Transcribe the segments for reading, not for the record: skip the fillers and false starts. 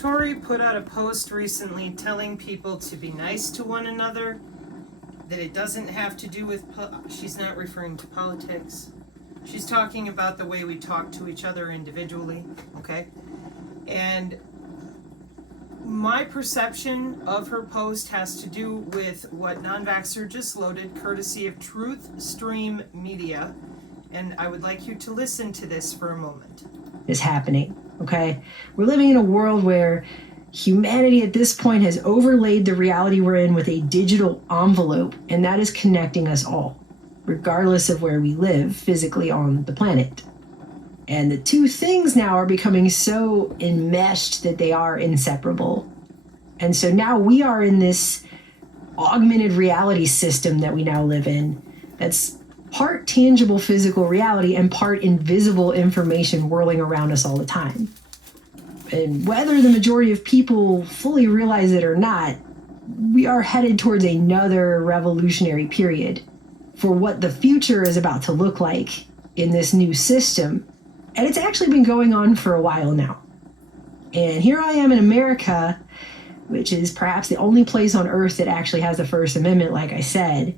Tori put out a post recently telling people to be nice to one another, that it doesn't have to do with, she's not referring to politics. She's talking about the way we talk to each other individually, okay? And my perception of her post has to do with what Non-Vaxxer just loaded, courtesy of Truth Stream Media. And I would like you to listen to this for a moment. Is happening, okay? We're living in a world where humanity at this point has overlaid the reality we're in with a digital envelope, and that is connecting us all, regardless of where we live physically on the planet. And the two things now are becoming so enmeshed that they are inseparable. And so now we are in this augmented reality system that we now live in that's part tangible physical reality and part invisible information whirling around us all the time. And whether the majority of people fully realize it or not, we are headed towards another revolutionary period for what the future is about to look like in this new system. And it's actually been going on for a while now. And here I am in America, which is perhaps the only place on earth that actually has the First Amendment, like I said,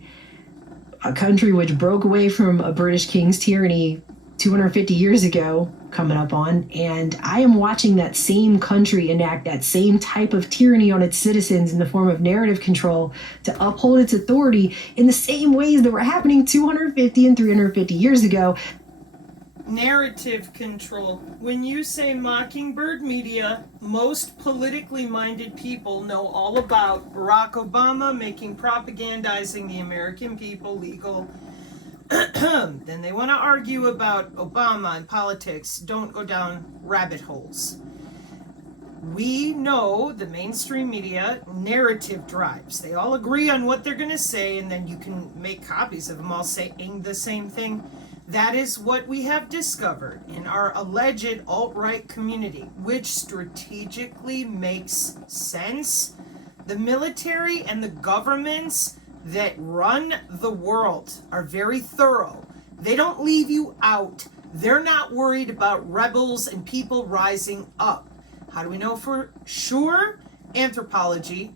a country which broke away from a British king's tyranny 250 years ago, coming up on, and I am watching that same country enact that same type of tyranny on its citizens in the form of narrative control to uphold its authority in the same ways that were happening 250 and 350 years ago. Narrative control. When you say Mockingbird Media, most politically minded people know all about Barack Obama making propagandizing the American people legal. Then they want to argue about Obama and politics. Don't go down rabbit holes. We know the mainstream media narrative drives. They all agree on what they're going to say, and then you can make copies of them all saying the same thing. That is what we have discovered in our alleged alt-right community, which strategically makes sense. The military and the governments that run the world are very thorough. They don't leave you out. They're not worried about rebels and people rising up. How do we know for sure? Anthropology.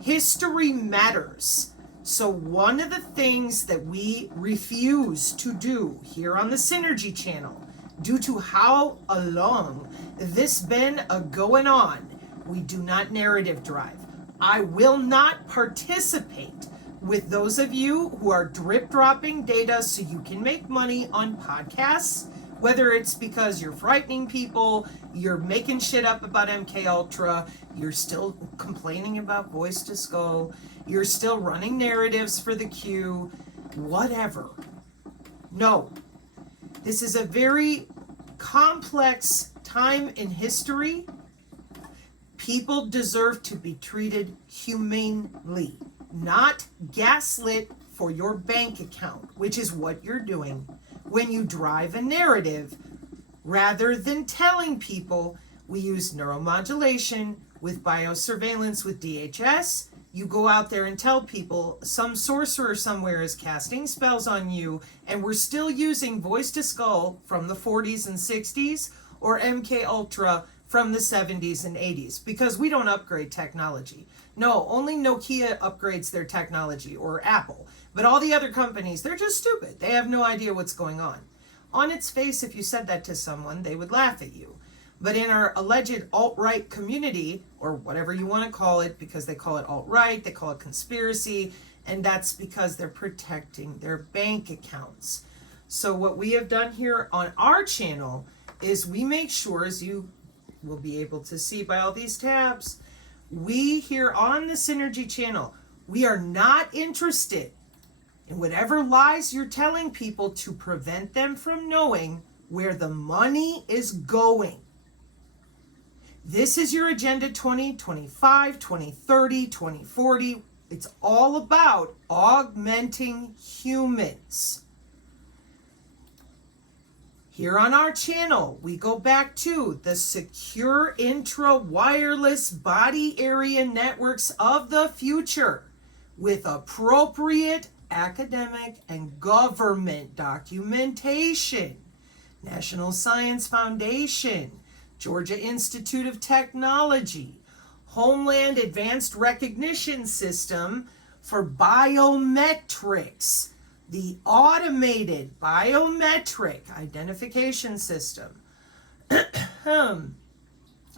History matters. So one of the things that we refuse to do here on the Synergy channel, due to how long this been going on, we do not narrative drive. I will not participate with those of you who are drip dropping data so you can make money on podcasts, whether it's because you're frightening people, you're making shit up about MK Ultra, you're still complaining about Voice to Skull, you're still running narratives for the Q, whatever. No, this is a very complex time in history. People deserve to be treated humanely, not gaslit for your bank account, which is what you're doing when you drive a narrative, rather than telling people we use neuromodulation with biosurveillance with DHS. You go out there and tell people some sorcerer somewhere is casting spells on you, and we're still using Voice to Skull from the 40s and 60s or MK Ultra from the 70s and 80s, because we don't upgrade technology. No, only Nokia upgrades their technology, or Apple. But all the other companies, they're just stupid. They have no idea what's going on. On its face, if you said that to someone, they would laugh at you. But in our alleged alt-right community, or whatever you want to call it, because they call it alt-right, they call it conspiracy, and that's because they're protecting their bank accounts. So what we have done here on our channel is we make sure, as you will be able to see by all these tabs, we here on the Synergy channel, we are not interested in whatever lies you're telling people to prevent them from knowing where the money is going. This is your Agenda 2025, 2030, 2040. It's all about augmenting humans. Here on our channel, we go back to the secure intra-wireless body area networks of the future with appropriate academic and government documentation. National Science Foundation, Georgia Institute of Technology, Homeland Advanced Recognition System for Biometrics, the automated biometric identification system.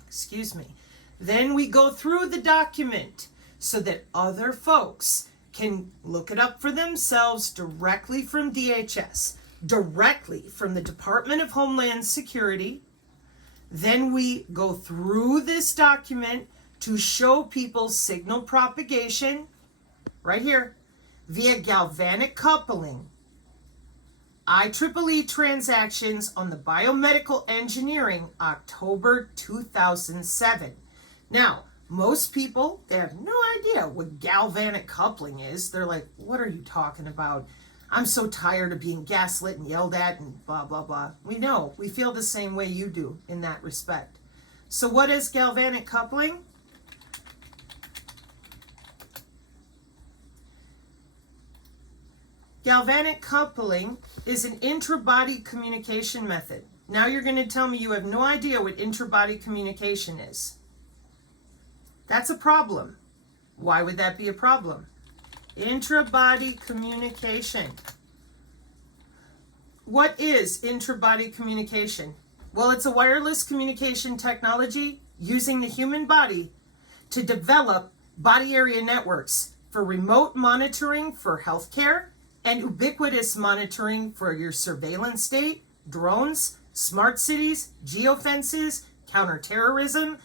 Excuse me. Then we go through the document so that other folks can look it up for themselves directly from DHS, directly from the Department of Homeland Security. Then we go through this document to show people signal propagation, right here, via galvanic coupling, IEEE transactions on the biomedical engineering, October 2007. Now, most people, they have no idea what galvanic coupling is. They're like, what are you talking about? I'm so tired of being gaslit and yelled at and blah, blah, blah. We know, we feel the same way you do in that respect. So what is galvanic coupling? Galvanic coupling is an intra-body communication method. Now you're going to tell me you have no idea what intra-body communication is. That's a problem. Why would that be a problem? Intra-body communication. What is intra-body communication? Well, it's a wireless communication technology using the human body to develop body area networks for remote monitoring for healthcare and ubiquitous monitoring for your surveillance state, drones, smart cities, geofences, counterterrorism,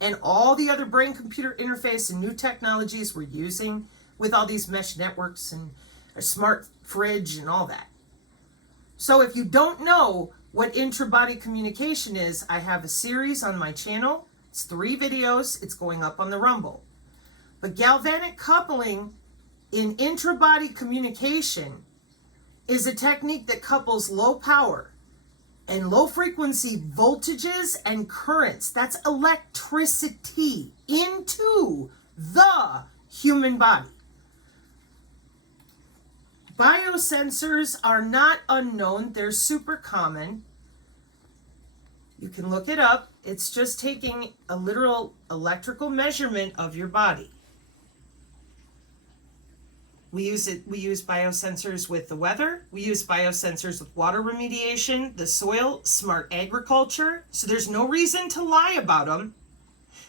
and all the other brain-computer interface and new technologies we're using with all these mesh networks and a smart fridge and all that. So if you don't know what intra-body communication is, I have a series on my channel. It's 3 videos. It's going up on the Rumble. But galvanic coupling in intra-body communication is a technique that couples low power and low frequency voltages and currents, that's electricity, into the human body. Biosensors are not unknown. They're super common. You can look it up. It's just taking a literal electrical measurement of your body. We use biosensors with the weather. We use biosensors with water remediation, the soil, smart agriculture. So there's no reason to lie about them.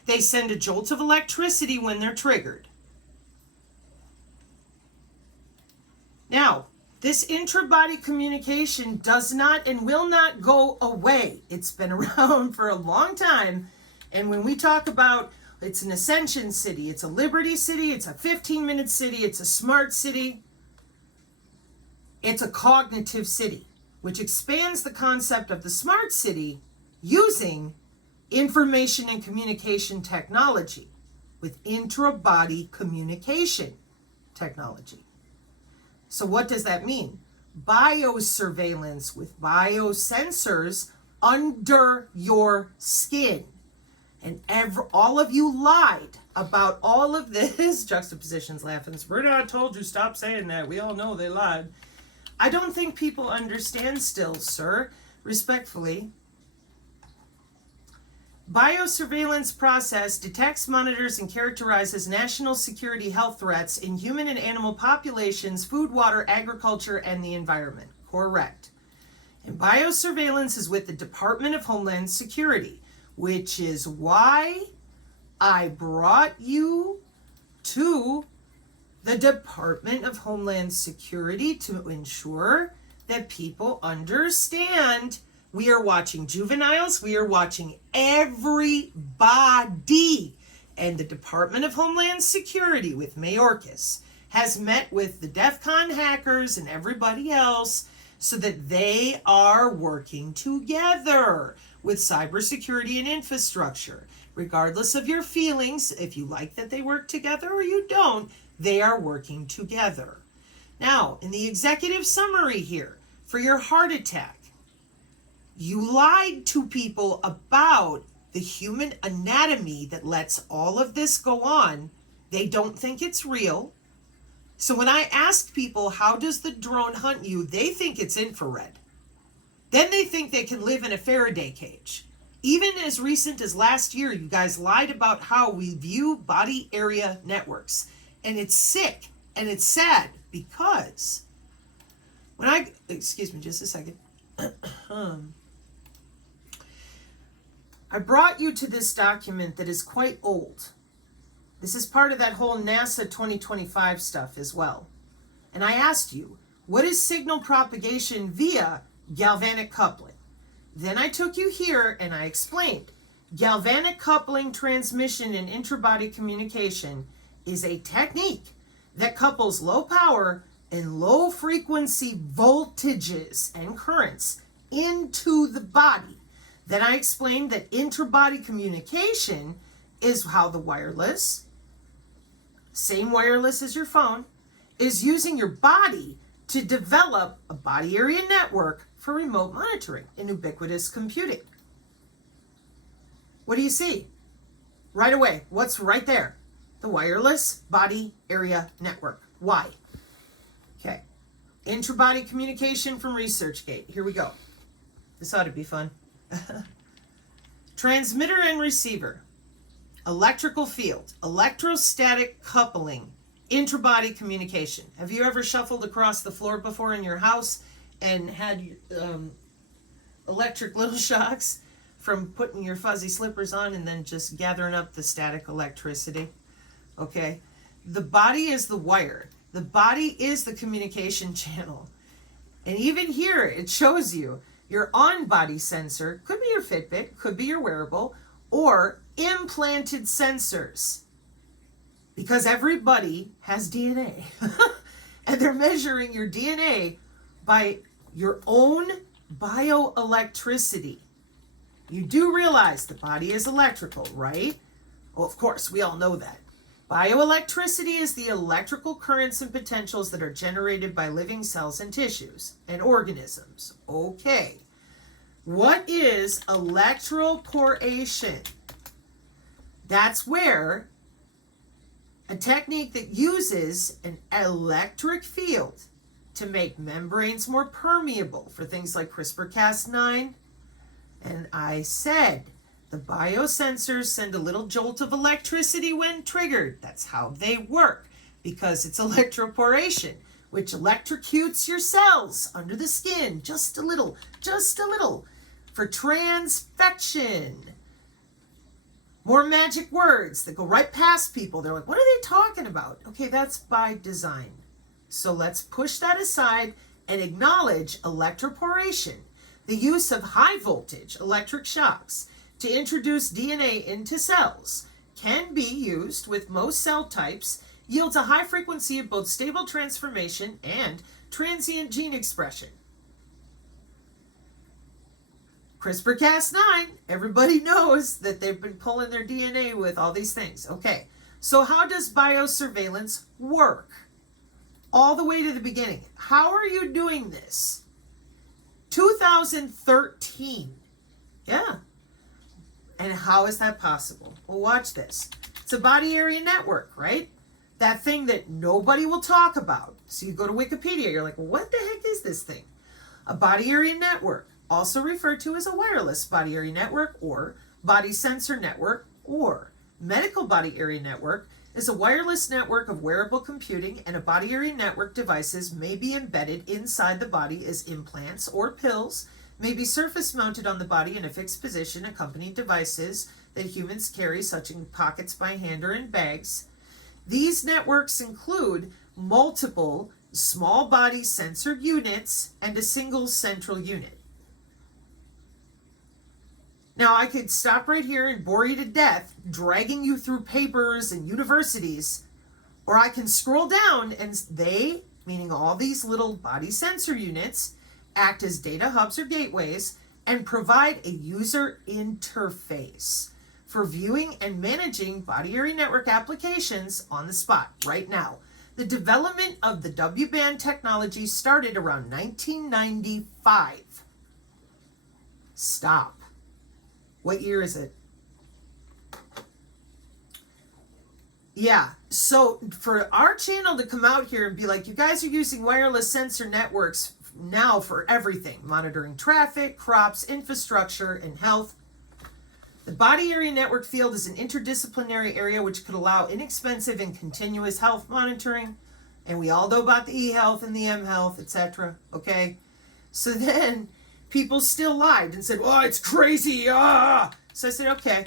They send a jolt of electricity when they're triggered. Now, this intra-body communication does not and will not go away. It's been around for a long time. And when we talk about it's an ascension city, it's a liberty city, it's a 15-minute city, it's a smart city, it's a cognitive city, which expands the concept of the smart city using information and communication technology with intra-body communication technology. So what does that mean? Biosurveillance with biosensors under your skin. And all of you lied about all of this. Juxtapositions laughing. Sabrina, I told you, stop saying that. We all know they lied. I don't think people understand still, sir, respectfully. Biosurveillance process detects, monitors, and characterizes national security health threats in human and animal populations, food, water, agriculture, and the environment. Correct. And biosurveillance is with the Department of Homeland Security, which is why I brought you to the Department of Homeland Security to ensure that people understand we are watching juveniles, we are watching everybody. And the Department of Homeland Security with Mayorkas has met with the DEF CON hackers and everybody else so that they are working together with cybersecurity and infrastructure. Regardless of your feelings, if you like that they work together or you don't, they are working together. Now, in the executive summary here, for your heart attack, you lied to people about the human anatomy that lets all of this go on. They don't think it's real. So when I asked people, how does the drone hunt you? They think it's infrared. Then they think they can live in a Faraday cage. Even as recent as last year, you guys lied about how we view body area networks. And it's sick and it's sad because excuse me just a second. I brought you to this document that is quite old. This is part of that whole NASA 2025 stuff as well. And I asked you, what is signal propagation via galvanic coupling? Then I took you here and I explained. Galvanic coupling transmission and intrabody communication is a technique that couples low power and low frequency voltages and currents into the body. Then I explained that intrabody communication is how the wireless, same wireless as your phone, is using your body to develop a body area network for remote monitoring and ubiquitous computing. What do you see? Right away, what's right there? The wireless body area network. Why? Okay. Intrabody communication from ResearchGate. Here we go. This ought to be fun. Transmitter and receiver. Electrical field. Electrostatic coupling. Intrabody communication. Have you ever shuffled across the floor before in your house and had electric little shocks from putting your fuzzy slippers on and then just gathering up the static electricity? Okay. The body is the wire. The body is the communication channel. And even here, it shows you your on-body sensor, could be your Fitbit, could be your wearable, or implanted sensors. Because everybody has DNA. And they're measuring your DNA by your own bioelectricity. You do realize the body is electrical, right? Well, of course, we all know that. Bioelectricity is the electrical currents and potentials that are generated by living cells and tissues and organisms. Okay. What is electroporation? That's where a technique that uses an electric field to make membranes more permeable for things like CRISPR-Cas9. And I said, the biosensors send a little jolt of electricity when triggered. That's how they work, because it's electroporation, which electrocutes your cells under the skin just a little, for transfection. More magic words that go right past people. They're like, what are they talking about? Okay, that's by design. So let's push that aside and acknowledge electroporation, the use of high voltage electric shocks to introduce DNA into cells, can be used with most cell types, yields a high frequency of both stable transformation and transient gene expression. CRISPR-Cas9, everybody knows that they've been pulling their DNA with all these things. Okay, so how does biosurveillance work? All the way to the beginning. How are you doing this? 2013. Yeah. And how is that possible? Well, watch this. It's a body area network, right? That thing that nobody will talk about. So you go to Wikipedia, you're like, well, what the heck is this thing? A body area network, also referred to as a wireless body area network or body sensor network or medical body area network, is a wireless network of wearable computing, and a body area network devices may be embedded inside the body as implants or pills, may be surface mounted on the body in a fixed position, accompanying devices that humans carry, such in pockets by hand or in bags. These networks include multiple small body sensor units and a single central unit. Now, I could stop right here and bore you to death, dragging you through papers and universities, or I can scroll down and they, meaning all these little body sensor units, act as data hubs or gateways and provide a user interface for viewing and managing body area network applications on the spot right now. The development of the W-band technology started around 1995. Stop. What year is it? Yeah, so for our channel to come out here and be like, you guys are using wireless sensor networks now for everything, monitoring traffic, crops, infrastructure, and health. The body area network field is an interdisciplinary area which could allow inexpensive and continuous health monitoring. And we all know about the e-health and the m-health, etc. Okay? So then people still lied and said, oh, it's crazy. Ah! So I said, okay,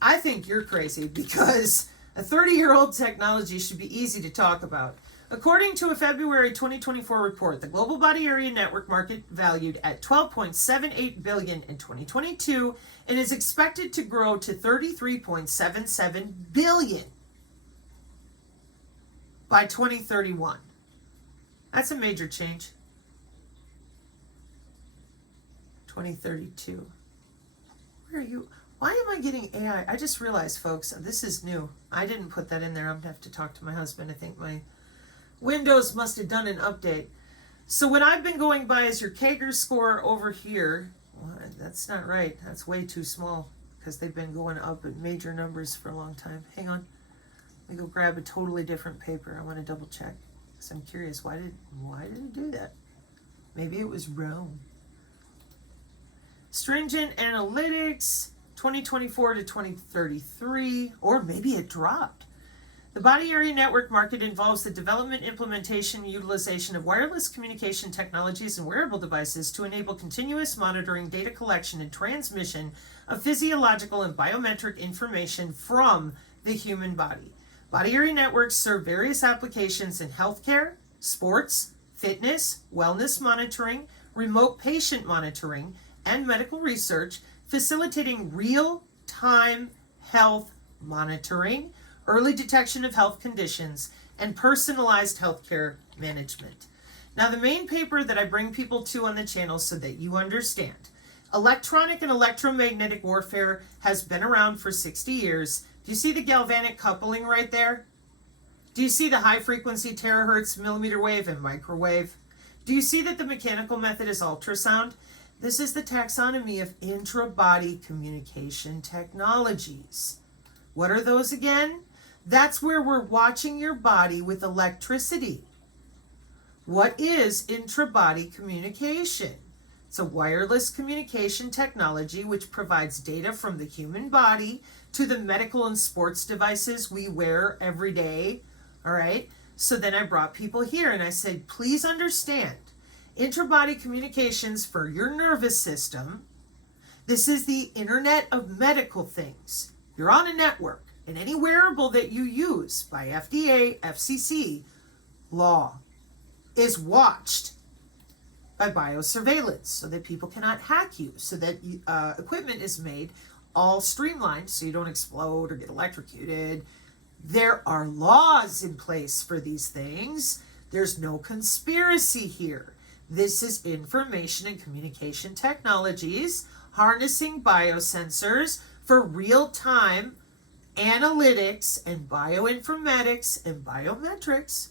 I think you're crazy because a 30-year-old technology should be easy to talk about. According to a February 2024 report, the global body area network market valued at $12.78 billion in 2022 and is expected to grow to $33.77 billion by 2031. That's a major change. 2032. Where are you? Why am I getting AI? I just realized, folks, this is new. I didn't put that in there. I'm going to have to talk to my husband. I think my Windows must have done an update. So what I've been going by is your Kager score over here. Well, that's not right. That's way too small because they've been going up in major numbers for a long time. Hang on. Let me go grab a totally different paper. I want to double check because I'm curious. Why did it do that? Maybe it was wrong. Stringent analytics, 2024 to 2033, or maybe it dropped. The body area network market involves the development, implementation, and utilization of wireless communication technologies and wearable devices to enable continuous monitoring, data collection, and transmission of physiological and biometric information from the human body. Body area networks serve various applications in healthcare, sports, fitness, wellness monitoring, remote patient monitoring, and medical research, facilitating real-time health monitoring, early detection of health conditions, and personalized healthcare management. Now, the main paper that I bring people to on the channel so that you understand, electronic and electromagnetic warfare has been around for 60 years. Do you see the galvanic coupling right there? Do you see the high frequency terahertz, millimeter wave, and microwave? Do you see that the mechanical method is ultrasound? This is the taxonomy of intra-body communication technologies. What are those again? That's where we're watching your body with electricity. What is intra-body communication? It's a wireless communication technology which provides data from the human body to the medical and sports devices we wear every day. All right? So then I brought people here and I said, please understand, intra-body communications for your nervous system. This is the Internet of Medical Things. You're on a network. And any wearable that you use by FDA, FCC law is watched by biosurveillance so that people cannot hack you, so that equipment is made all streamlined so you don't explode or get electrocuted. There are laws in place for these things. There's no conspiracy here. This is information and communication technologies harnessing biosensors for real-time analytics and bioinformatics and biometrics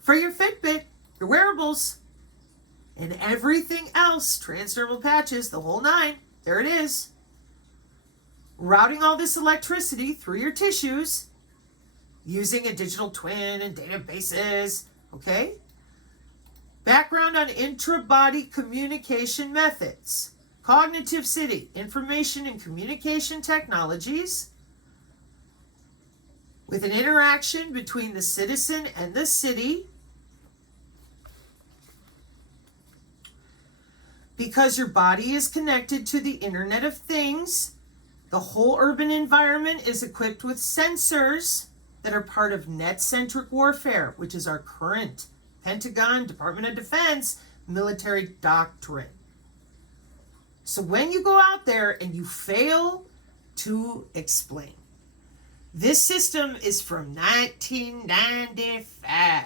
for your Fitbit, your wearables, and everything else, transdermal patches, the whole nine. There it is. Routing all this electricity through your tissues using a digital twin and databases, okay? Background on intra-body communication methods. Cognitive City, information and communication technologies with an interaction between the citizen and the city. Because your body is connected to the Internet of Things, the whole urban environment is equipped with sensors that are part of net-centric warfare, which is our current Pentagon, Department of Defense, military doctrine. So when you go out there and you fail to explain, this system is from 1995.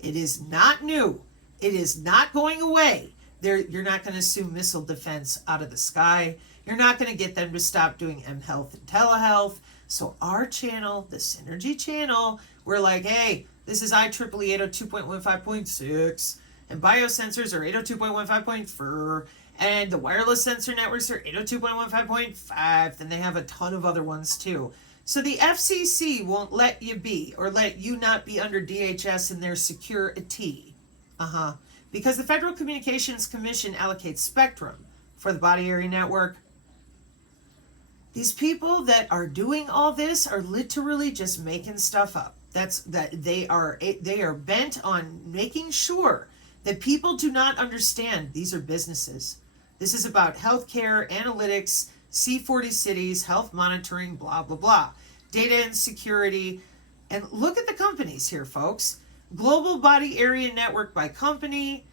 It is not new. It is not going away. You're not going to assume missile defense out of the sky. You're not going to get them to stop doing mHealth and telehealth. So our channel, the Synergy channel, we're like, hey, this is IEEE 802.15.6, and biosensors are 802.15.4. And the wireless sensor networks are 802.15.5. Then they have a ton of other ones too. So the FCC won't let you be, or let you not be under DHS in their security. Because the Federal Communications Commission allocates spectrum for the body area network. These people that are doing all this are literally just making stuff up. They are bent on making sure that people do not understand these are businesses. This is about healthcare, analytics, C40 cities, health monitoring, blah, blah, blah. Data and security. And look at the companies here, folks. Global Body Area Network by company,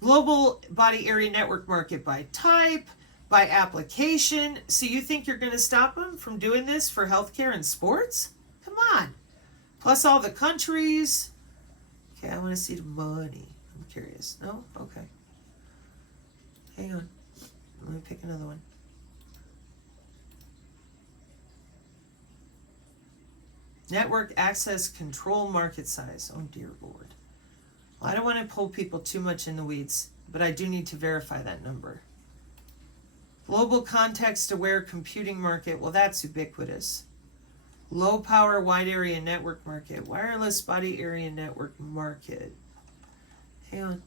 Global Body Area Network market by type, by application. So you think you're going to stop them from doing this for healthcare and sports? Come on. Plus all the countries. Okay, I want to see the money. I'm curious. No? Okay. Hang on. Let me pick another one. Network access control market size. Oh dear Lord. Well, I don't want to pull people too much in the weeds, but I do need to verify that number. Global context aware computing market. Well, that's ubiquitous. Low power wide area network market. Wireless body area network market. Hang on.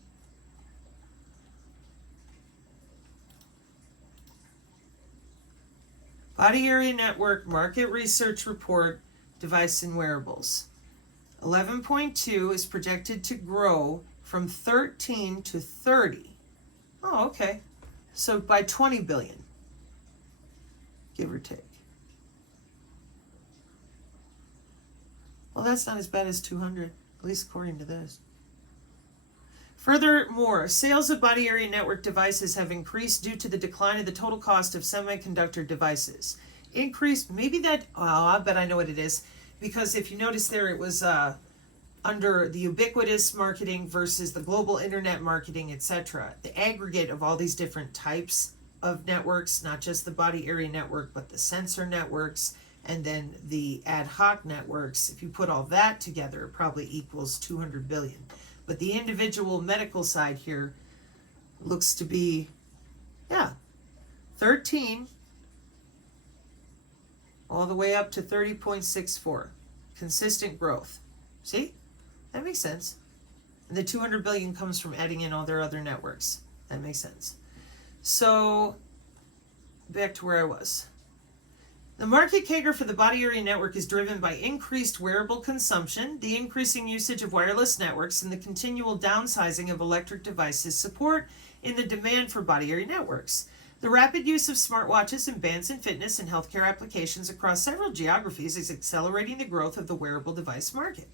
Body area network market research report. Device and wearables. 11.2 is projected to grow from 13 to 30. Oh, okay. So by 20 billion, give or take. Well, that's not as bad as 200, at least according to this. Furthermore, sales of body area network devices have increased due to the decline of the total cost of semiconductor devices. Increased, maybe that, I bet I know what it is. Because if you notice there, it was under the ubiquitous marketing versus the global internet marketing, etc. The aggregate of all these different types of networks, not just the body area network, but the sensor networks, and then the ad hoc networks. If you put all that together, it probably equals 200 billion. But the individual medical side here looks to be, 13 all the way up to 30.64. Consistent growth. See? That makes sense. And the 200 billion comes from adding in all their other networks. That makes sense. So, back to where I was. The market CAGR for the body area network is driven by increased wearable consumption, the increasing usage of wireless networks, and the continual downsizing of electric devices support in the demand for body area networks. The rapid use of smartwatches and bands in fitness and healthcare applications across several geographies is accelerating the growth of the wearable device market.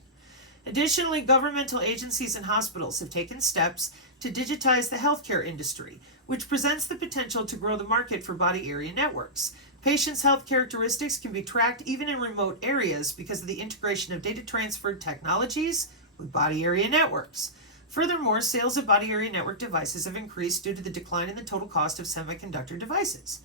Additionally, governmental agencies and hospitals have taken steps to digitize the healthcare industry, which presents the potential to grow the market for body area networks. Patients' health characteristics can be tracked even in remote areas because of the integration of data transfer technologies with body area networks. Furthermore, sales of body area network devices have increased due to the decline in the total cost of semiconductor devices.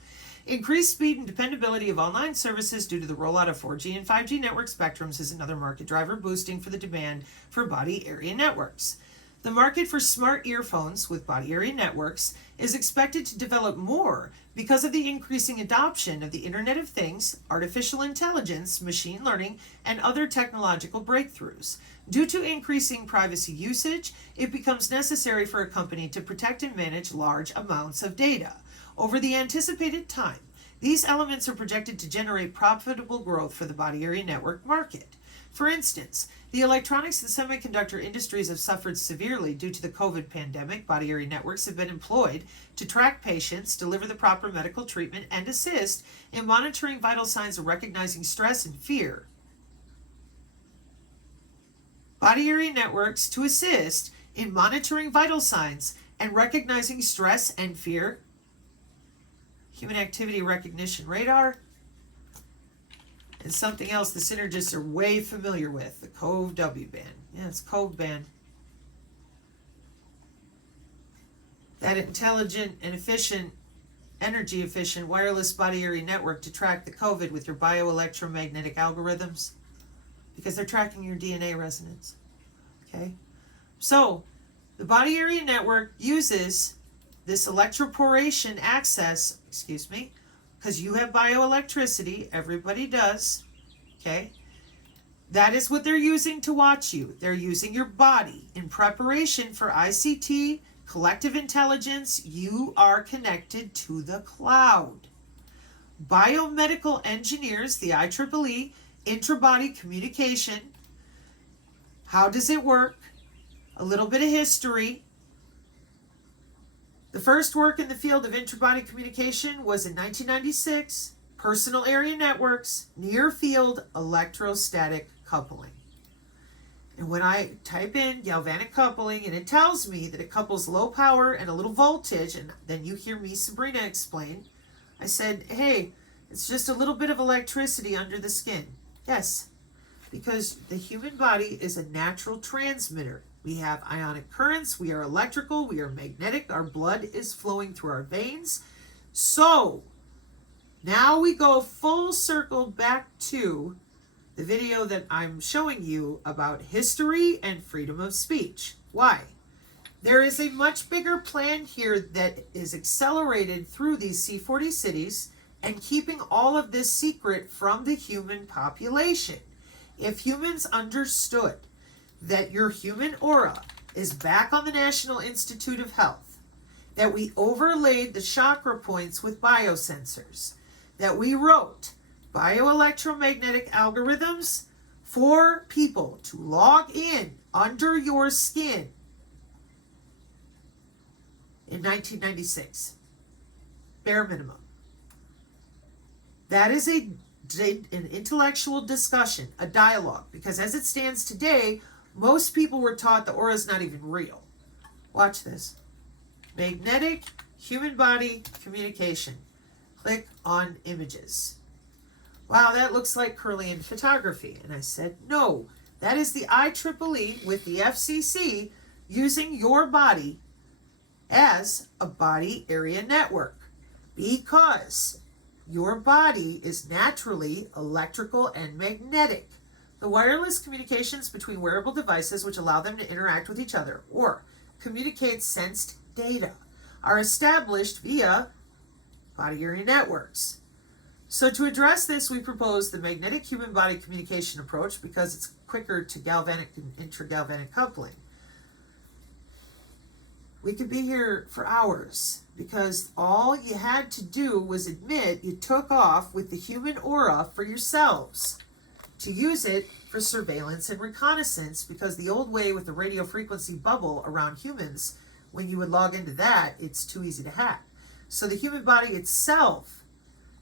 Increased speed and dependability of online services due to the rollout of 4G and 5G network spectrums is another market driver boosting for the demand for body area networks. The market for smart earphones with body area networks is expected to develop more because of the increasing adoption of the Internet of Things, artificial intelligence, machine learning, and other technological breakthroughs. Due to increasing privacy usage, it becomes necessary for a company to protect and manage large amounts of data. Over the anticipated time, these elements are projected to generate profitable growth for the body area network market. For instance, the electronics and semiconductor industries have suffered severely due to the COVID pandemic. Body area networks have been employed to track patients, deliver the proper medical treatment, and assist in monitoring vital signs of recognizing stress and fear. Body area networks to assist in monitoring vital signs and recognizing stress and fear. Human activity recognition radar. And something else the synergists are way familiar with, the COV-W band. Yeah, it's COV band. That intelligent and efficient, energy efficient wireless body area network to track the COVID with your bioelectromagnetic algorithms, because they're tracking your DNA resonance. Okay? So, the body area network uses this electroporation access, because you have bioelectricity, everybody does, okay? That is what they're using to watch you. They're using your body in preparation for ICT, collective intelligence, you are connected to the cloud. Biomedical engineers, the IEEE, interbody communication. How does it work? A little bit of history. The first work in the field of interbody communication was in 1996, personal area networks, near field electrostatic coupling. And when I type in galvanic coupling and it tells me that it couples low power and a little voltage, and then you hear me, Sabrina, explain, I said, hey, it's just a little bit of electricity under the skin. Yes, because the human body is a natural transmitter. We have ionic currents, we are electrical, we are magnetic, our blood is flowing through our veins. So, now we go full circle back to the video that I'm showing you about history and freedom of speech. Why? There is a much bigger plan here that is accelerated through these C40 cities and keeping all of this secret from the human population. If humans understood that your human aura is back on the National Institute of Health, that we overlaid the chakra points with biosensors, that we wrote bioelectromagnetic algorithms for people to log in under your skin in 1996, bare minimum. That is an intellectual discussion, a dialogue, because as it stands today, most people were taught the aura is not even real. Watch this. Magnetic human body communication. Click on images. Wow, that looks like Kirlian photography. And I said, no, that is the IEEE with the FCC using your body as a body area network, because your body is naturally electrical and magnetic. The wireless communications between wearable devices which allow them to interact with each other or communicate sensed data are established via body area networks. So to address this, we propose the magnetic human body communication approach because it's quicker to galvanic and intragalvanic coupling. We could be here for hours because all you had to do was admit you took off with the human aura for yourselves to use it for surveillance and reconnaissance, because the old way with the radio frequency bubble around humans, when you would log into that, it's too easy to hack. So the human body itself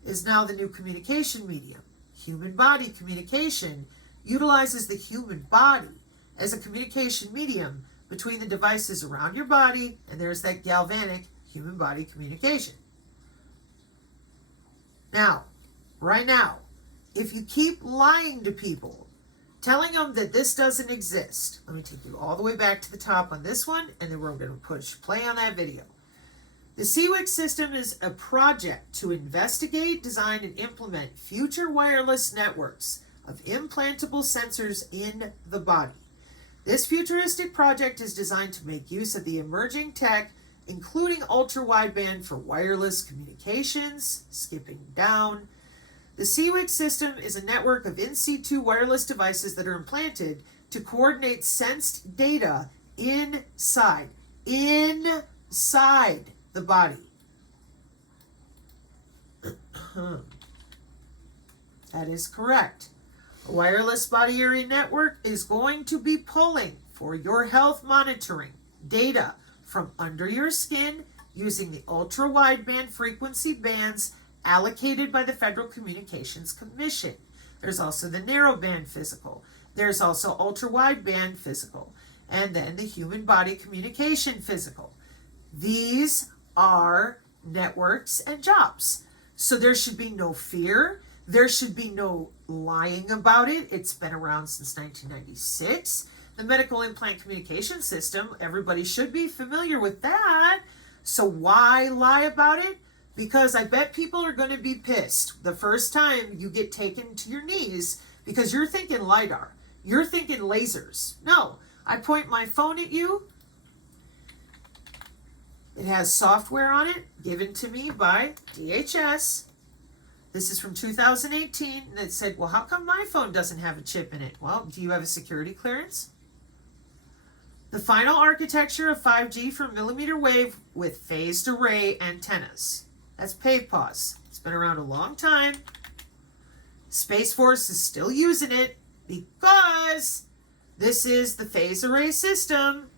is now the new communication medium. Human body communication utilizes the human body as a communication medium between the devices around your body, and there's that galvanic human body communication. Now, right now, if you keep lying to people, telling them that this doesn't exist, let me take you all the way back to the top on this one, and then we're going to push play on that video. The CWIC system is a project to investigate, design, and implement future wireless networks of implantable sensors in the body. This futuristic project is designed to make use of the emerging tech, including ultra-wideband for wireless communications. Skipping down. The CWIC system is a network of in situ wireless devices that are implanted to coordinate sensed data inside the body. That is correct. A wireless body area network is going to be pulling for your health monitoring data from under your skin using the ultra-wideband frequency bands allocated by the Federal Communications Commission. There's also the narrowband physical. There's also ultra-wideband physical. And then the human body communication physical. These are networks and jobs. So there should be no fear. There should be no lying about it. It's been around since 1996. The medical implant communication system, everybody should be familiar with that. So why lie about it? Because I bet people are going to be pissed the first time you get taken to your knees because you're thinking LiDAR. You're thinking lasers. No, I point my phone at you. It has software on it given to me by DHS. This is from 2018, and it said, well, how come my phone doesn't have a chip in it? Well, do you have a security clearance? The final architecture of 5G for millimeter wave with phased array antennas. That's PAVPAWS. It's been around a long time. Space Force is still using it because this is the phased array system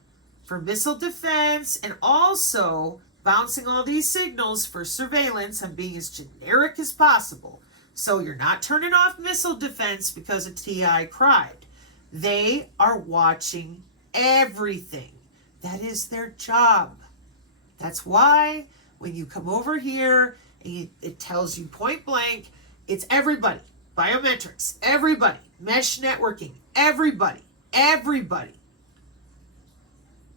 for missile defense and also bouncing all these signals for surveillance and being as generic as possible. So you're not turning off missile defense because a TI cried. They are watching everything. That is their job. That's why when you come over here and it tells you point blank, it's everybody. Biometrics, everybody. Mesh networking, everybody. Everybody.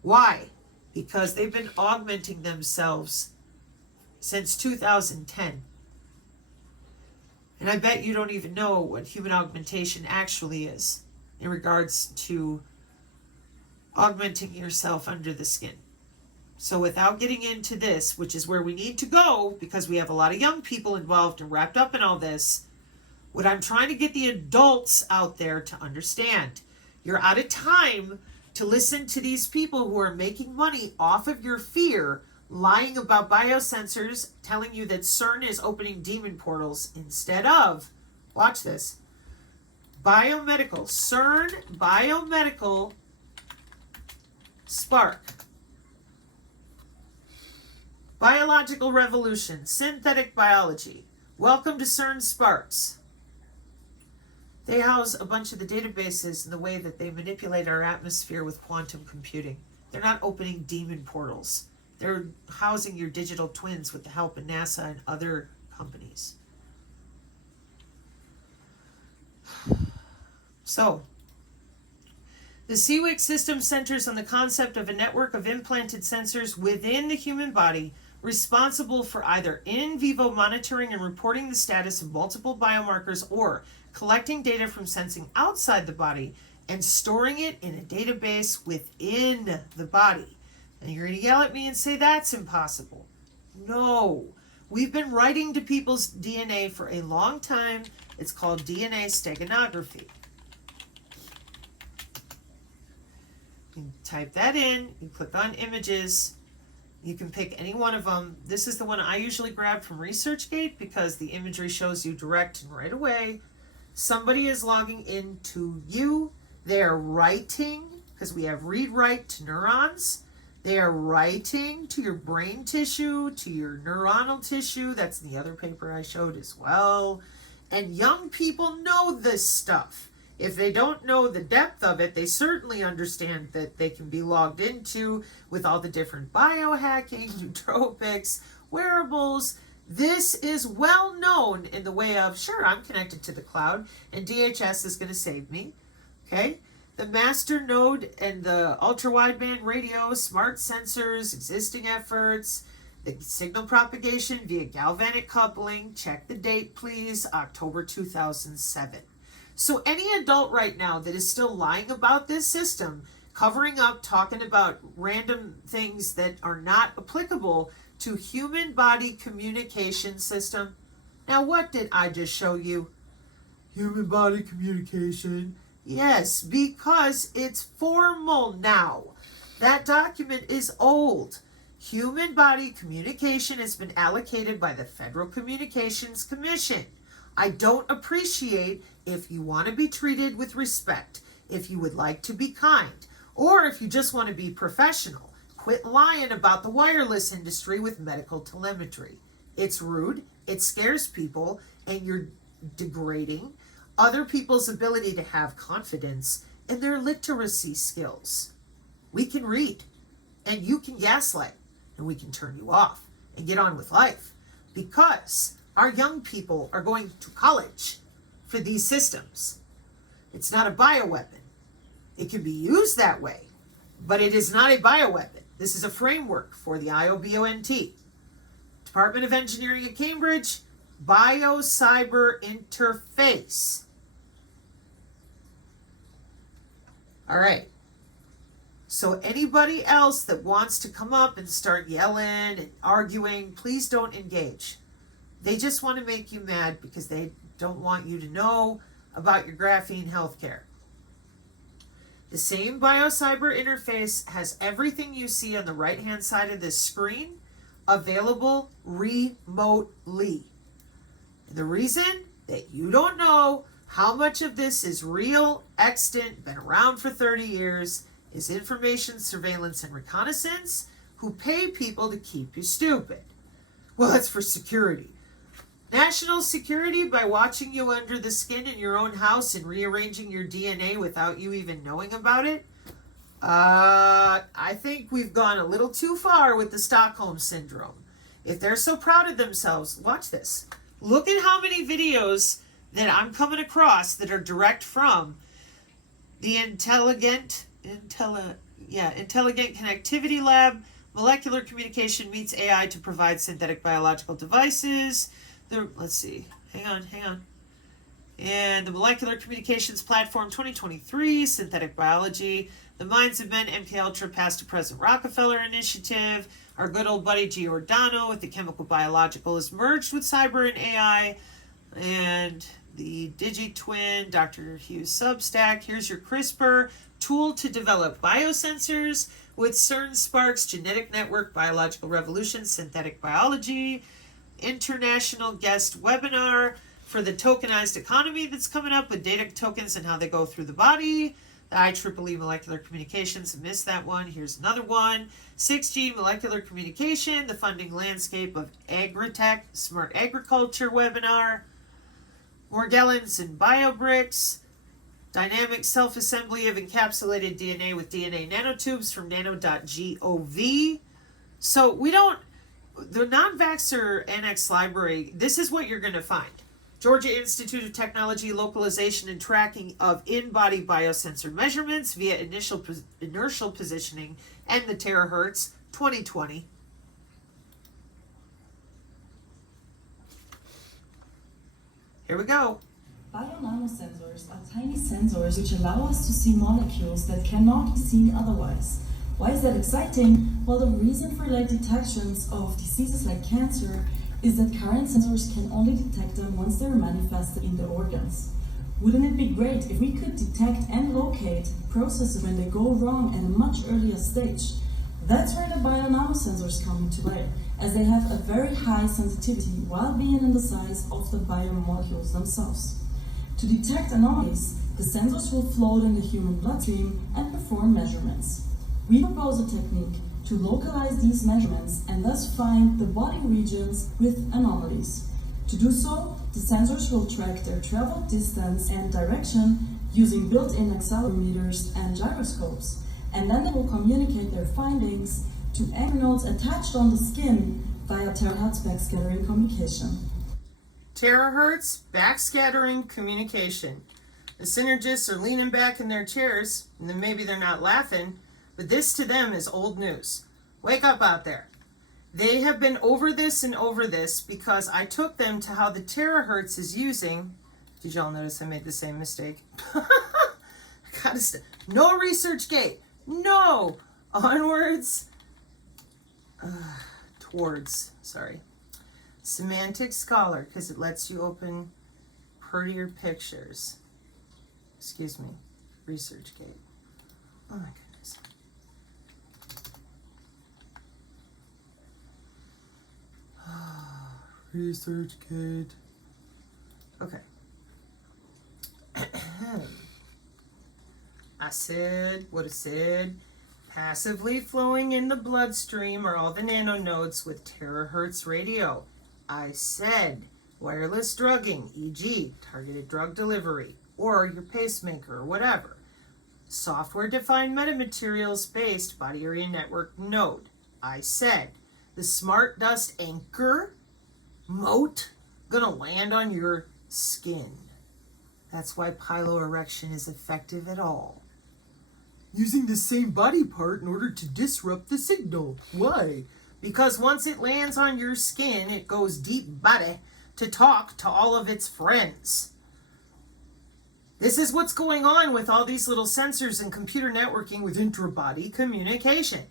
Why? Because they've been augmenting themselves since 2010. And I bet you don't even know what human augmentation actually is in regards to augmenting yourself under the skin. So without getting into this, which is where we need to go because we have a lot of young people involved and wrapped up in all this, what I'm trying to get the adults out there to understand, you're out of time to listen to these people who are making money off of your fear, lying about biosensors, telling you that CERN is opening demon portals instead of, watch this, biomedical, CERN biomedical spark. Biological revolution, synthetic biology. Welcome to CERN Sparks. They house a bunch of the databases in the way that they manipulate our atmosphere with quantum computing. They're not opening demon portals. They're housing your digital twins with the help of NASA and other companies. So, the CWIC system centers on the concept of a network of implanted sensors within the human body responsible for either in vivo monitoring and reporting the status of multiple biomarkers or collecting data from sensing outside the body and storing it in a database within the body. And you're going to yell at me and say that's impossible. No. We've been writing to people's DNA for a long time. It's called DNA steganography. You type that in, you click on images, you can pick any one of them. This is the one I usually grab from ResearchGate because the imagery shows you direct and right away. Somebody is logging into you. They are writing, because we have read-write to neurons. They are writing to your brain tissue, to your neuronal tissue. That's in the other paper I showed as well. And young people know this stuff. If they don't know the depth of it, they certainly understand that they can be logged into with all the different biohacking, nootropics, wearables. This is well known in the way of, sure, I'm connected to the cloud and DHS is going to save me. Okay? The master node and the ultra-wideband radio, smart sensors, existing efforts, the signal propagation via galvanic coupling. Check the date, please, October 2007. So any adult right now that is still lying about this system, covering up, talking about random things that are not applicable to human body communication system. Now, what did I just show you? Human body communication. Yes, because it's formal now. That document is old. Human body communication has been allocated by the Federal Communications Commission. I don't appreciate if you want to be treated with respect, if you would like to be kind, or if you just want to be professional. Quit lying about the wireless industry with medical telemetry. It's rude, it scares people, and you're degrading other people's ability to have confidence in their literacy skills. We can read, and you can gaslight, and we can turn you off and get on with life because our young people are going to college for these systems. It's not a bioweapon. It can be used that way, but it is not a bioweapon. This is a framework for the IOBONT. Department of Engineering at Cambridge, Biocyber Interface. All right. So anybody else that wants to come up and start yelling and arguing, please don't engage. They just want to make you mad because they don't want you to know about your graphene healthcare. The same BioCyber interface has everything you see on the right-hand side of this screen available remotely. The reason that you don't know how much of this is real, extant, been around for 30 years, is information surveillance and reconnaissance who pay people to keep you stupid. Well, that's for security. National security by watching you under the skin in your own house and rearranging your DNA without you even knowing about it? I think we've gone a little too far with the Stockholm Syndrome. If they're so proud of themselves, watch this. Look at how many videos that I'm coming across that are direct from the Intelligent Connectivity Lab. Molecular communication meets AI to provide synthetic biological devices. Let's see. Hang on. And the Molecular Communications Platform 2023, Synthetic Biology, the Minds of Men, MK Ultra Past to Present Rockefeller Initiative, our good old buddy Giordano with the Chemical Biological is merged with cyber and AI, and the DigiTwin, Dr. Hughes Substack. Here's your CRISPR tool to develop biosensors with CERN Sparks, Genetic Network, Biological Revolution, Synthetic Biology, international guest webinar for the tokenized economy that's coming up with data tokens and how they go through the body. The IEEE Molecular Communications, missed that one. Here's another one. 6G Molecular Communication, the funding landscape of agritech, smart agriculture webinar. Morgellons and BioBricks, dynamic self-assembly of encapsulated DNA with DNA nanotubes from nano.gov. So the non-vaxxer annex library, this is what you're going to find. Georgia Institute of Technology localization and tracking of in-body biosensor measurements via inertial positioning and the terahertz 2020. Here we go. Bionanosensors are tiny sensors which allow us to see molecules that cannot be seen otherwise. Why is that exciting? Well, the reason for late detections of diseases like cancer is that current sensors can only detect them once they're manifested in the organs. Wouldn't it be great if we could detect and locate processes when they go wrong at a much earlier stage? That's where the bionanosensors come into play, as they have a very high sensitivity while being in the size of the biomolecules themselves. To detect anomalies, the sensors will float in the human bloodstream and perform measurements. We propose a technique to localize these measurements and thus find the body regions with anomalies. To do so, the sensors will track their travel distance and direction using built-in accelerometers and gyroscopes, and then they will communicate their findings to anchor nodes attached on the skin via terahertz backscattering communication. Terahertz backscattering communication. The synergists are leaning back in their chairs, and then maybe they're not laughing, but this to them is old news. Wake up out there. They have been over this and over this because I took them to how the terahertz is using. Did y'all notice I made the same mistake? No ResearchGate. No. Onwards. Towards. Sorry. Semantic Scholar, because it lets you open prettier pictures. Excuse me. ResearchGate. Oh my goodness. ResearchGate. Okay. I said what I said. Passively flowing in the bloodstream are all the nanonodes with terahertz radio. I said wireless drugging, e.g. targeted drug delivery, or your pacemaker or whatever. Software-defined metamaterials-based body area network node. I said the smart dust anchor moat gonna land on your skin. That's why piloerection is effective at all. Using the same body part in order to disrupt the signal. Why? Because once it lands on your skin, it goes deep body to talk to all of its friends. This is what's going on with all these little sensors and computer networking with intra-body communication.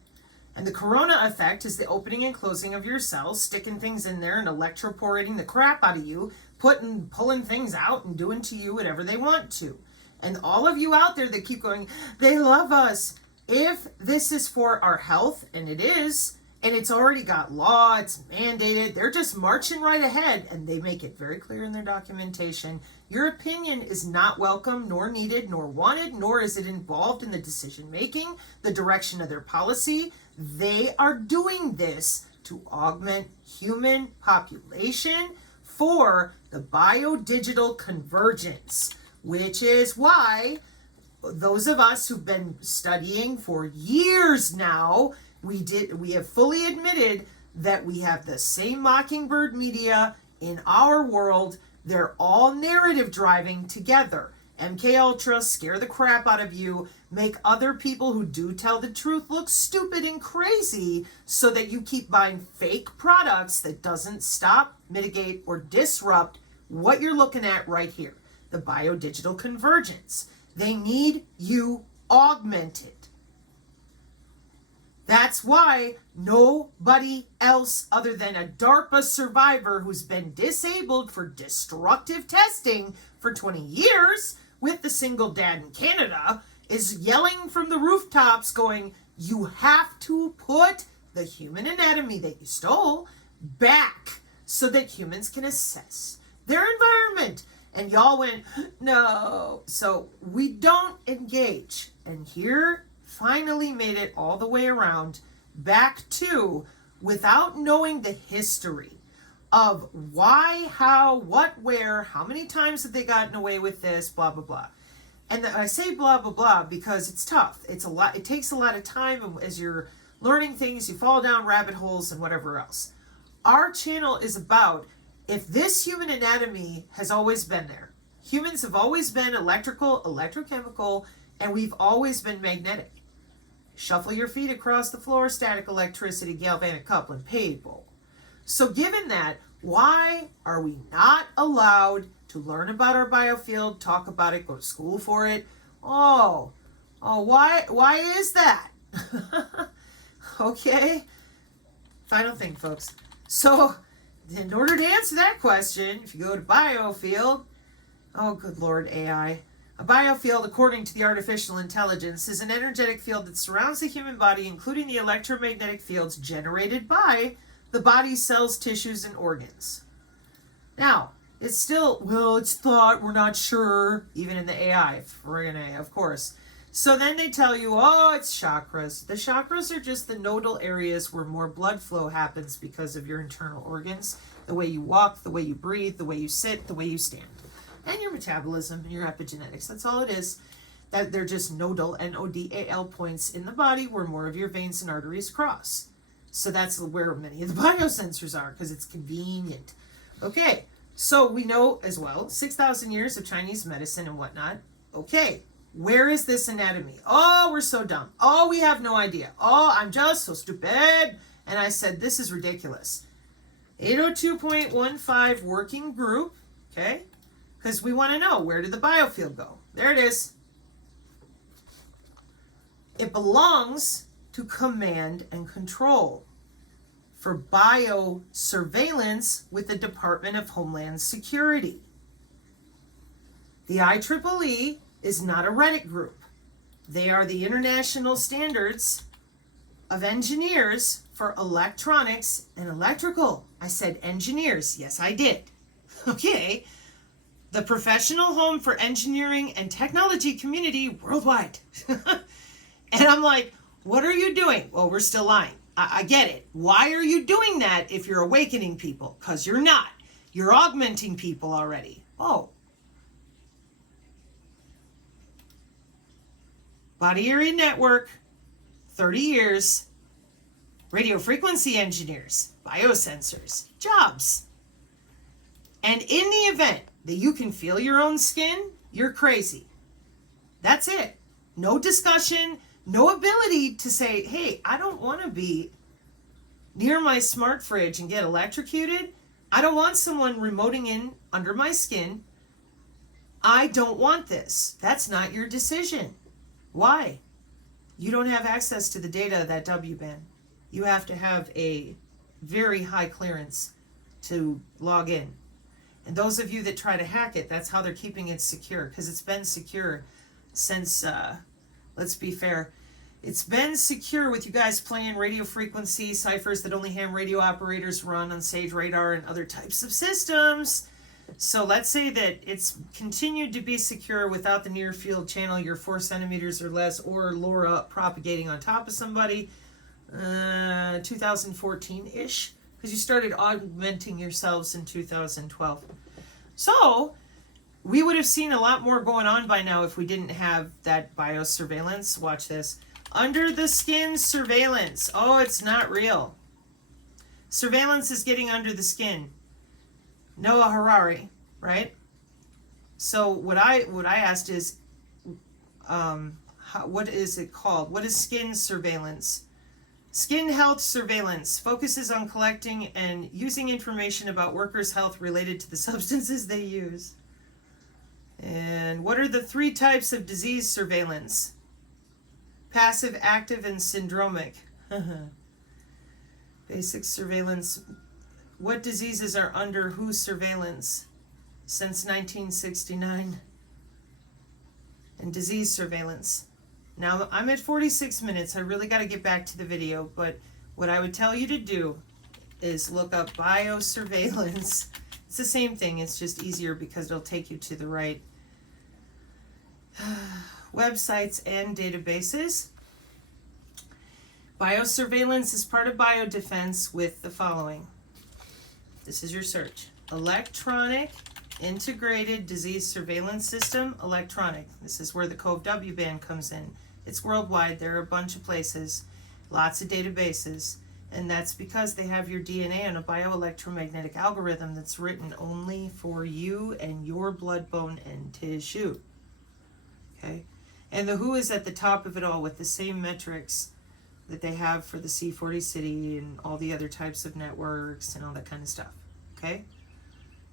And the corona effect is the opening and closing of your cells, sticking things in there and electroporating the crap out of you, pulling things out and doing to you whatever they want to. And all of you out there that keep going, they love us. If this is for our health, and it is, and it's already got law, it's mandated, they're just marching right ahead, and they make it very clear in their documentation. Your opinion is not welcome, nor needed, nor wanted, nor is it involved in the decision making, the direction of their policy. They are doing this to augment human population for the biodigital convergence, which is why those of us who've been studying for years now, we have fully admitted that we have the same mockingbird media in our world. They're all narrative driving together. MK Ultra scare the crap out of you, make other people who do tell the truth look stupid and crazy, so that you keep buying fake products that doesn't stop, mitigate, or disrupt what you're looking at right here, the biodigital convergence. They need you augmented. That's why nobody else other than a DARPA survivor who's been disabled for destructive testing for 20 years with the single dad in Canada is yelling from the rooftops going, you have to put the human anatomy that you stole back so that humans can assess their environment. And y'all went, no. So we don't engage. And here finally made it all the way around back to, without knowing the history of why, how, what, where, how many times have they gotten away with this, blah, blah, blah. And I say blah, blah, blah because it's tough. It's a lot. It takes a lot of time, and as you're learning things, you fall down rabbit holes and whatever else. Our channel is about, if this human anatomy has always been there. Humans have always been electrical, electrochemical, and we've always been magnetic. Shuffle your feet across the floor, static electricity, galvanic coupling, paintball. So given that, why are we not allowed to learn about our biofield, talk about it, go to school for it? Why is that? Okay. Final thing, folks. So in order to answer that question, if you go to biofield, oh good Lord, AI. A biofield, according to the artificial intelligence, is an energetic field that surrounds the human body, including the electromagnetic fields generated by the body's cells, tissues, and organs. Now, it's still, well, it's thought, we're not sure, even in the AI, of course. So then they tell you, oh, it's chakras. The chakras are just the nodal areas where more blood flow happens because of your internal organs, the way you walk, the way you breathe, the way you sit, the way you stand. And your metabolism and your epigenetics. That's all it is. That they're just nodal, N-O-D-A-L points in the body where more of your veins and arteries cross. So that's where many of the biosensors are, because it's convenient. Okay, so we know as well, 6,000 years of Chinese medicine and whatnot. Okay, where is this anatomy? Oh, we're so dumb. Oh, we have no idea. Oh, I'm just so stupid. And I said, this is ridiculous. 802.15 working group, okay? Because we want to know, where did the biofield go? There it is. It belongs to command and control for biosurveillance with the Department of Homeland Security. The IEEE is not a Reddit group. They are the international standards of engineers for electronics and electrical. I said engineers. Yes, I did. Okay. The professional home for engineering and technology community worldwide. And I'm like, what are you doing? Well, we're still lying. I get it. Why are you doing that if you're awakening people? Because you're not. You're augmenting people already. Oh. Body area network, 30 years. Radio frequency engineers, biosensors, jobs. And in the event that you can feel your own skin, you're crazy. That's it. No discussion, no ability to say, hey, I don't want to be near my smart fridge and get electrocuted. I don't want someone remoting in under my skin. I don't want this. That's not your decision. Why? You don't have access to the data of that W-band. You have to have a very high clearance to log in. And those of you that try to hack it, that's how they're keeping it secure, because it's been secure since, let's be fair, it's been secure with you guys playing radio frequency ciphers that only ham radio operators run on Sage Radar and other types of systems. So let's say that it's continued to be secure without the near field channel, you're 4 centimeters or less, or LoRa propagating on top of somebody, 2014-ish, because you started augmenting yourselves in 2012. So we would have seen a lot more going on by now if we didn't have that biosurveillance. Watch this. Under the skin surveillance. Oh, it's not real. Surveillance is getting under the skin. Noah Harari, right? So what I asked is, what is it called? What is skin surveillance? Skin health surveillance focuses on collecting and using information about workers' health related to the substances they use. And what are the 3 types of disease surveillance? Passive, active, and syndromic. Basic surveillance. What diseases are under whose surveillance since 1969? And disease surveillance. Now, I'm at 46 minutes. I really got to get back to the video, but what I would tell you to do is look up biosurveillance. It's the same thing. It's just easier because it'll take you to the right websites and databases. Biosurveillance is part of biodefense with the following. This is your search. Electronic Integrated Disease Surveillance System. Electronic. This is where the Cove W band comes in. It's worldwide. There are a bunch of places, lots of databases, and that's because they have your DNA on a bioelectromagnetic algorithm that's written only for you and your blood, bone, and tissue. Okay? And the WHO is at the top of it all with the same metrics that they have for the C40 City and all the other types of networks and all that kind of stuff. Okay?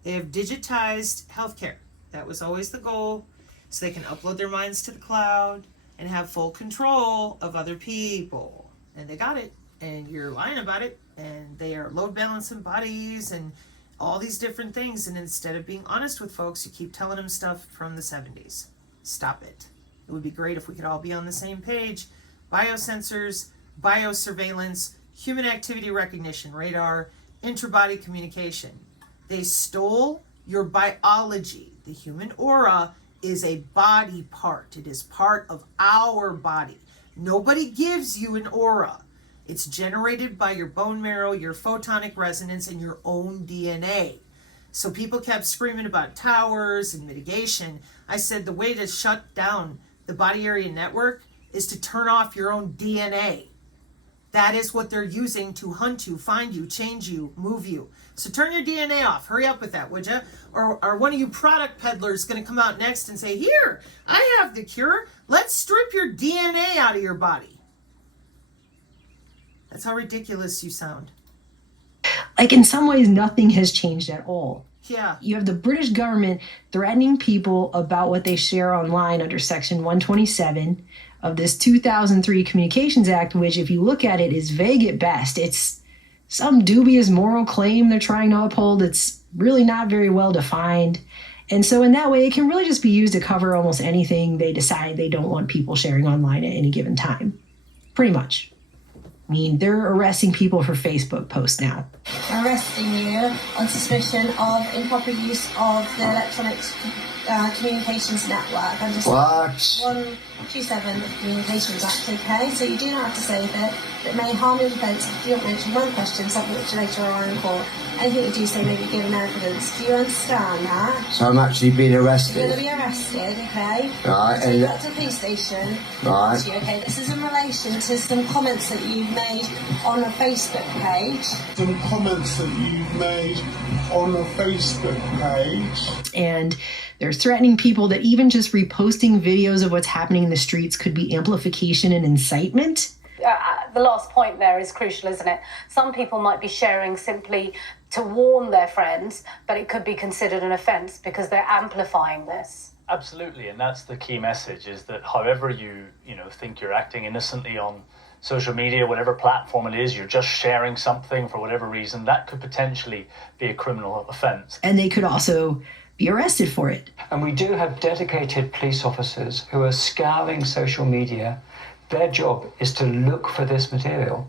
They have digitized healthcare. That was always the goal, so they can upload their minds to the cloud and have full control of other people. And they got it, and you're lying about it, and they are load balancing bodies and all these different things, and instead of being honest with folks, you keep telling them stuff from the 70s. Stop it. It would be great if we could all be on the same page. Biosensors, biosurveillance, human activity recognition, radar, intra-body communication. They stole your biology. The human aura is a body part. It is part of our body. Nobody gives you an aura. It's generated by your bone marrow, your photonic resonance, and your own DNA. So people kept screaming about towers and mitigation. I said the way to shut down the body area network is to turn off your own DNA. That is what they're using to hunt you, find you, change you, move you. So turn your DNA off. Hurry up with that, would you? Or one of you product peddlers going to come out next and say, here, I have the cure. Let's strip your DNA out of your body. That's how ridiculous you sound. Like, in some ways, nothing has changed at all. Yeah. You have the British government threatening people about what they share online under Section 127 of this 2003 Communications Act, which, if you look at it, is vague at best. It's some dubious moral claim they're trying to uphold. It's really not very well defined. And so in that way, it can really just be used to cover almost anything they decide they don't want people sharing online at any given time. Pretty much. I mean, they're arresting people for Facebook posts now. Arresting you on suspicion of improper use of the electronic communications network under Section 127 of the Communications Act, okay? So you do not have to say that it may harm your defence if you don't mention one question, something which later on in court. Anything you do say may be given evidence. Do you understand that? So I'm actually being arrested? You're going to be arrested, okay? Right. So you got to the police station. Right. Okay, this is in relation to some comments that you've made on a Facebook page. Some comments that you've made on a Facebook page. And they're threatening people that even just reposting videos of what's happening in the streets could be amplification and incitement. The last point there is crucial, isn't it? Some people might be sharing simply to warn their friends, but it could be considered an offence because they're amplifying this. Absolutely, and that's the key message, is that however you think you're acting innocently on social media, whatever platform it is, you're just sharing something for whatever reason, that could potentially be a criminal offence. And they could also be arrested for it. And we do have dedicated police officers who are scouring social media. Their job is to look for this material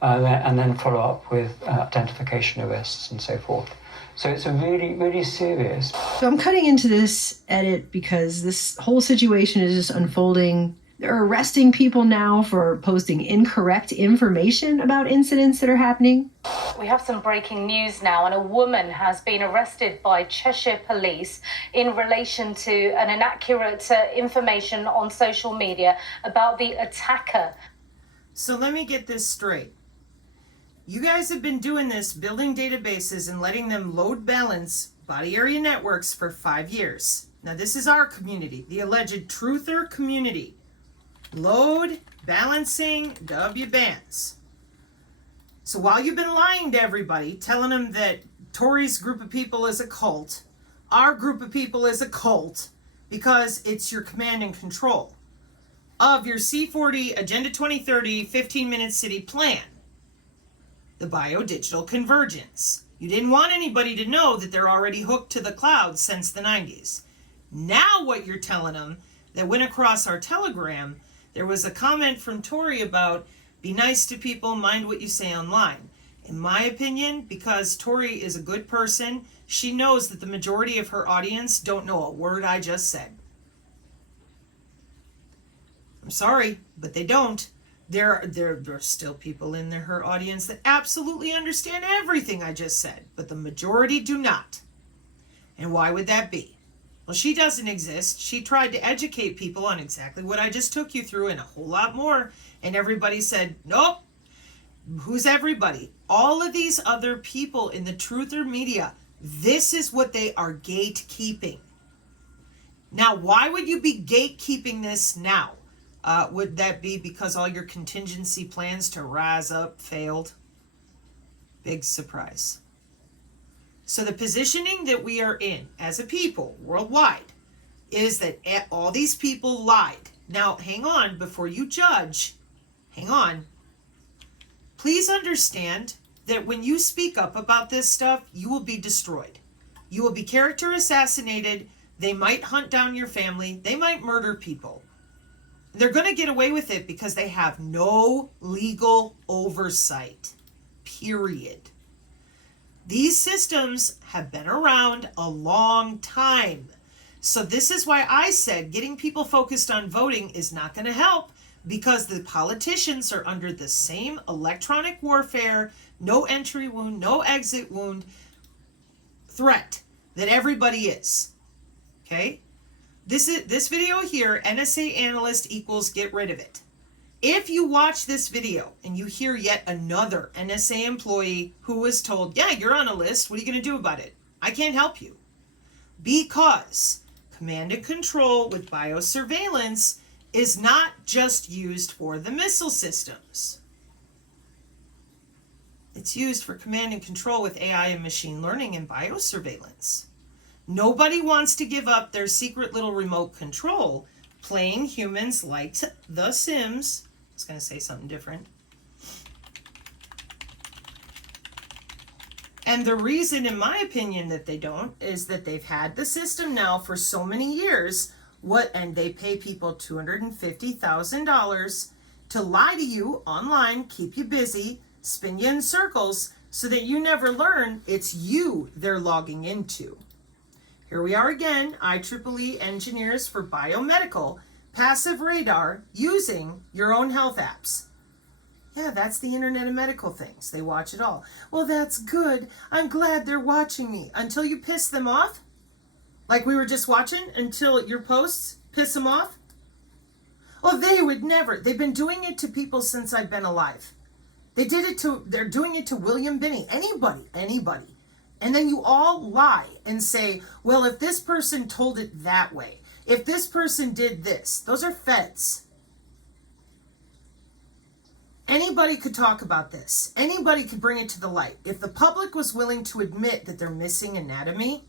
and then follow up with identification arrests and so forth. So it's a really, really serious. So I'm cutting into this edit because this whole situation is just unfolding. They're arresting people now for posting incorrect information about incidents that are happening. We have some breaking news now, and a woman has been arrested by Cheshire Police in relation to an inaccurate information on social media about the attacker. So let me get this straight. You guys have been doing this, building databases and letting them load balance body area networks for 5 years. Now this is our community, the alleged truther community. Load, balancing, W bands. So while you've been lying to everybody, telling them that Tori's group of people is a cult, our group of people is a cult, because it's your command and control of your C40 Agenda 2030 15-minute city plan, the bio-digital convergence. You didn't want anybody to know that they're already hooked to the cloud since the 90s. Now what you're telling them that went across our Telegram, there was a comment from Tori about be nice to people, mind what you say online. In my opinion, because Tori is a good person, she knows that the majority of her audience don't know a word I just said. I'm sorry, but they don't. There are still people in her audience that absolutely understand everything I just said, but the majority do not. And why would that be? Well, she doesn't exist. She tried to educate people on exactly what I just took you through and a whole lot more. And everybody said, nope. Who's everybody? All of these other people in the truther media, this is what they are gatekeeping. Now, why would you be gatekeeping this now? Would that be because all your contingency plans to rise up failed? Big surprise. So the positioning that we are in as a people worldwide is that all these people lied. Now, hang on, before you judge, hang on. Please understand that when you speak up about this stuff, you will be destroyed. You will be character assassinated. They might hunt down your family. They might murder people. They're going to get away with it because they have no legal oversight, period. These systems have been around a long time. So this is why I said getting people focused on voting is not going to help, because the politicians are under the same electronic warfare, no entry wound, no exit wound threat that everybody is. Okay? This video here, NSA analyst equals get rid of it. If you watch this video and you hear yet another NSA employee who was told, yeah, you're on a list, what are you going to do about it? I can't help you. Because command and control with biosurveillance is not just used for the missile systems. It's used for command and control with AI and machine learning and biosurveillance. Nobody wants to give up their secret little remote control playing humans like The Sims. I was going to say something different. And the reason, in my opinion, that they don't is that they've had the system now for so many years. And they pay people $250,000 to lie to you online, keep you busy, spin you in circles, so that you never learn it's you they're logging into. Here we are again, IEEE engineers for biomedical, passive radar, using your own health apps. Yeah, that's the Internet of Medical Things. They watch it all. Well, that's good. I'm glad they're watching me. Until you piss them off? Like we were just watching, until your posts piss them off? Oh, they would never. They've been doing it to people since I've been alive. They're doing it to William Binney. Anybody. And then you all lie and say, well, if this person told it that way, if this person did this, those are feds. Anybody could talk about this. Anybody could bring it to the light. If the public was willing to admit that they're missing anatomy,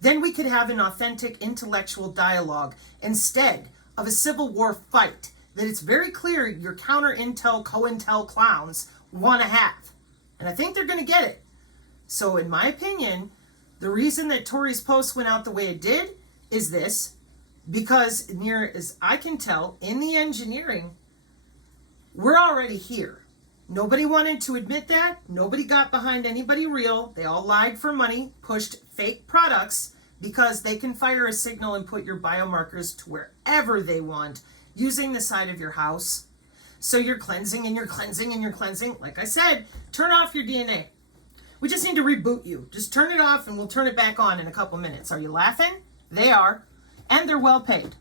then we could have an authentic intellectual dialogue instead of a civil war fight that it's very clear your counter-intel, co-intel clowns want to have. And I think they're going to get it. So in my opinion, the reason that Tori's post went out the way it did is this, because near as I can tell, in the engineering, we're already here. Nobody wanted to admit that. Nobody got behind anybody real. They all lied for money, pushed fake products because they can fire a signal and put your biomarkers to wherever they want using the side of your house. So you're cleansing and you're cleansing and you're cleansing. Like I said, turn off your DNA. We just need to reboot you. Just turn it off and we'll turn it back on in a couple minutes. Are you laughing? They are. And they're well paid.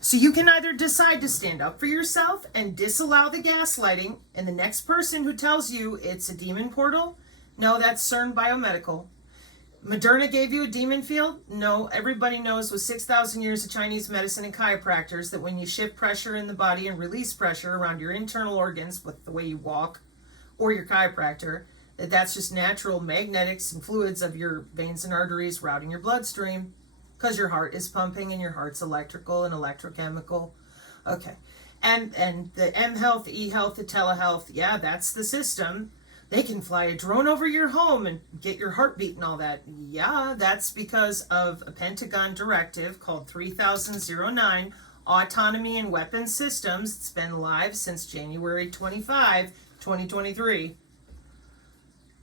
So you can either decide to stand up for yourself and disallow the gaslighting, and the next person who tells you it's a demon portal, no, that's CERN Biomedical. Moderna gave you a demon field? No, everybody knows with 6,000 years of Chinese medicine and chiropractors that when you shift pressure in the body and release pressure around your internal organs with the way you walk, or your chiropractor, that's just natural magnetics and fluids of your veins and arteries routing your bloodstream. Because your heart is pumping and your heart's electrical and electrochemical. Okay. And the M-Health, E-Health, the telehealth, yeah, that's the system. They can fly a drone over your home and get your heartbeat and all that. Yeah, that's because of a Pentagon directive called 3009, Autonomy in Weapons Systems. It's been live since January 25, 2023.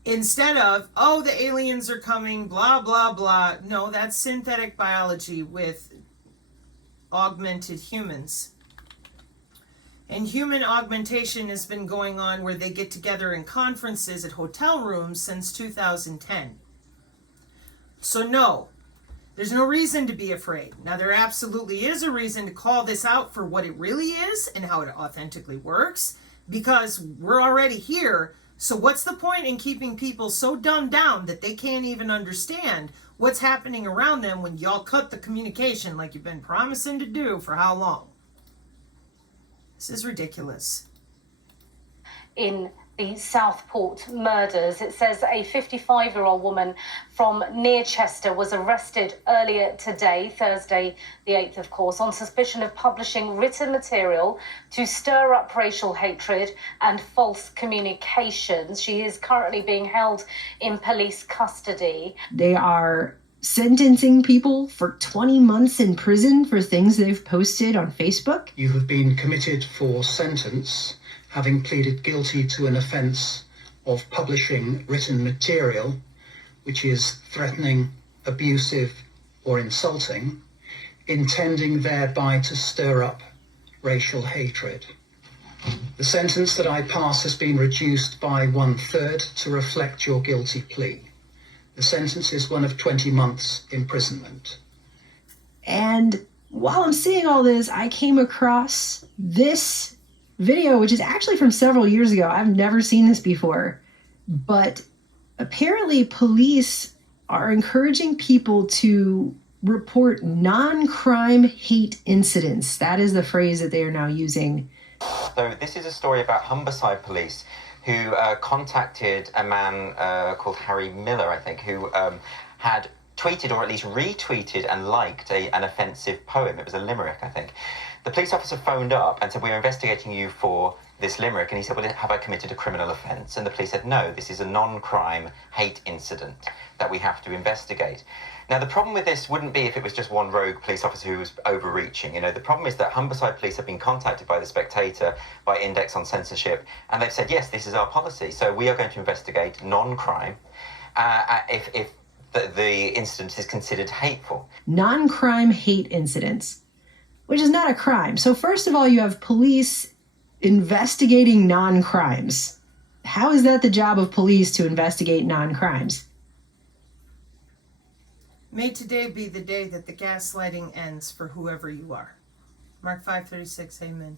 Instead of, oh, the aliens are coming, blah, blah, blah. No, that's synthetic biology with augmented humans. And human augmentation has been going on where they get together in conferences at hotel rooms since 2010. So no, there's no reason to be afraid. Now, there absolutely is a reason to call this out for what it really is and how it authentically works, because we're already here. So what's the point in keeping people so dumbed down that they can't even understand what's happening around them when y'all cut the communication like you've been promising to do for how long? This is ridiculous. In the Southport murders, it says a 55-year-old woman from near Chester was arrested earlier today, Thursday the 8th, of course, on suspicion of publishing written material to stir up racial hatred and false communications. She is currently being held in police custody. They are sentencing people for 20 months in prison for things they've posted on Facebook. You have been committed for sentence, having pleaded guilty to an offence of publishing written material which is threatening, abusive, or insulting, intending thereby to stir up racial hatred. The sentence that I pass has been reduced by 1/3 to reflect your guilty plea. The sentence is one of 20 months imprisonment. And while I'm seeing all this, I came across this video, which is actually from several years ago. I've never seen this before, but apparently police are encouraging people to report non-crime hate incidents. That is the phrase that they are now using. So this is a story about Humberside Police who contacted a man called Harry Miller, I think, who had tweeted or at least retweeted and liked an offensive poem. It was a limerick, I think. The police officer phoned up and said, we're investigating you for this limerick. And he said, well, have I committed a criminal offence? And the police said, no, this is a non-crime hate incident that we have to investigate. Now, the problem with this wouldn't be if it was just one rogue police officer who was overreaching. You know, the problem is that Humberside Police have been contacted by The Spectator, by Index on Censorship, and they've said, yes, this is our policy. So we are going to investigate non-crime if the incident is considered hateful. Non-crime hate incidents, which is not a crime. So first of all, you have police investigating non-crimes. How is that the job of police to investigate non-crimes? May today be the day that the gaslighting ends for whoever you are. Mark 5:36, amen.